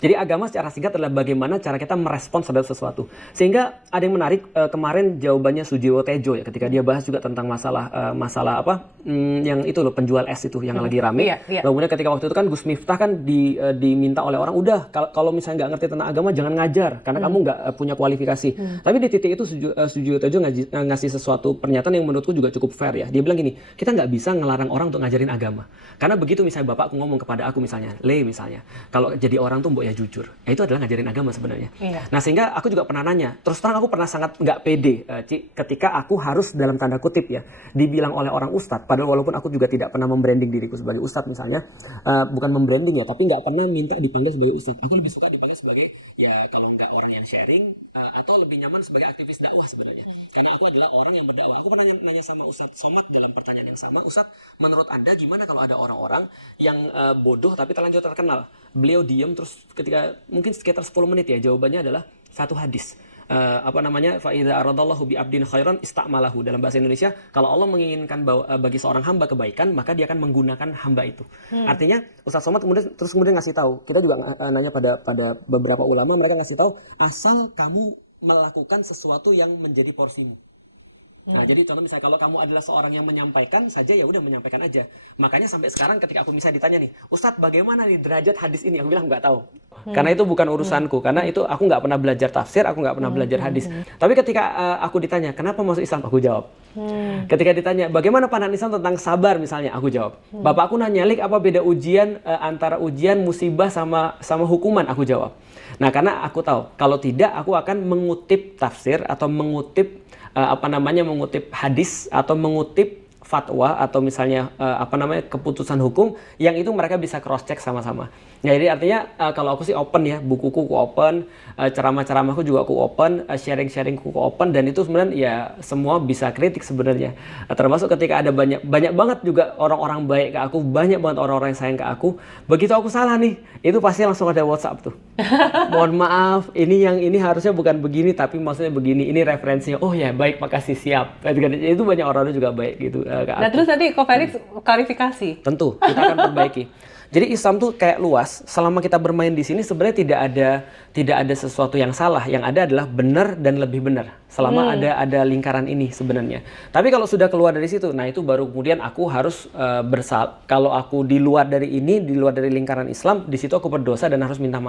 Jadi agama secara singkat adalah bagaimana cara kita merespons terhadap sesuatu. Sehingga ada yang menarik kemarin jawabannya Sujiwo Tejo ya ketika dia bahas juga tentang masalah yang itu loh penjual es itu yang lagi rame. Iya. Lalu kemudian ketika waktu itu kan Gus Miftah kan diminta oleh orang udah kalau misalnya nggak ngerti tentang agama jangan ngajar karena kamu nggak punya kualifikasi. Tapi di titik itu Sujiwo Tejo ngasih sesuatu pernyataan yang menurutku juga cukup fair ya. Dia bilang gini, kita nggak bisa ngelarang orang untuk ngajarin agama. Karena begitu misalnya bapakku ngomong kepada aku misalnya, Le misalnya, kalau jadi orang tuh mbok ya jujur. Ya itu adalah ngajarin agama sebenarnya. Iya. Nah sehingga aku juga pernah nanya, terus terang aku pernah sangat nggak pede, Ci, ketika aku harus dalam tanda kutip ya, dibilang oleh orang ustadz, padahal walaupun aku juga tidak pernah membranding diriku sebagai ustadz misalnya, bukan membranding ya, tapi nggak pernah minta dipanggil sebagai ustadz. Aku lebih suka dipanggil sebagai, ya kalau nggak orang yang sharing, atau lebih nyaman sebagai aktivis dakwah sebenarnya. Karena aku adalah orang yang berdakwah. Aku pernah nanya sama Ustadz Somad dalam pertanyaan yang sama, Ustadz, menurut Anda gimana kalau ada orang-orang yang bodoh tapi terlanjur terkenal? Beliau diam terus ketika mungkin sekitar 10 menit ya, jawabannya adalah satu hadis. Fa idza aradallahu bi abdin khairan ista'malahu. Dalam bahasa Indonesia, kalau Allah menginginkan bagi seorang hamba kebaikan, maka dia akan menggunakan hamba itu. Artinya Ustaz Somad kemudian ngasih tahu, kita juga nanya pada beberapa ulama, mereka ngasih tahu asal kamu melakukan sesuatu yang menjadi porsimu. Nah, jadi contoh misalnya kalau kamu adalah seorang yang menyampaikan saja, ya udah menyampaikan aja. Makanya sampai sekarang ketika aku bisa ditanya nih, Ustadz bagaimana nih derajat hadis ini? Aku bilang nggak tahu. Karena itu bukan urusanku. Karena itu aku nggak pernah belajar tafsir, aku nggak pernah belajar hadis. Tapi ketika aku ditanya, kenapa masuk Islam? Aku jawab. Ketika ditanya, bagaimana pandangan Islam tentang sabar misalnya? Aku jawab. Bapakku nanya, Lik, apa beda ujian antara ujian, musibah sama hukuman? Aku jawab. Nah, karena aku tahu, kalau tidak aku akan mengutip tafsir atau mengutip mengutip hadis atau mengutip fatwa atau misalnya keputusan hukum yang itu mereka bisa cross check sama-sama. Ya, jadi artinya kalau aku sih open ya, bukuku aku open, ceramah-ceramahku juga aku open, sharing-sharingku aku open, dan itu sebenarnya ya semua bisa kritik sebenarnya. Termasuk ketika ada banyak banget juga orang-orang baik ke aku, banyak banget orang-orang yang sayang ke aku. Begitu aku salah nih, itu pasti langsung ada WhatsApp tuh. Mohon maaf, ini harusnya bukan begini tapi maksudnya begini. Ini referensinya. Oh ya, baik, makasih, siap. Itu banyak orang juga baik gitu ke aku. Nah, terus nanti Ko Felix klarifikasi. Tentu, kita akan perbaiki. Jadi Islam tuh kayak luas. Selama kita bermain di sini sebenarnya tidak ada sesuatu yang salah. Yang ada adalah benar dan lebih benar. Selama ada lingkaran ini sebenarnya. Tapi kalau sudah keluar dari situ, nah itu baru kemudian aku harus kalau aku di luar dari ini, di luar dari lingkaran Islam, di situ aku berdosa dan harus minta maaf.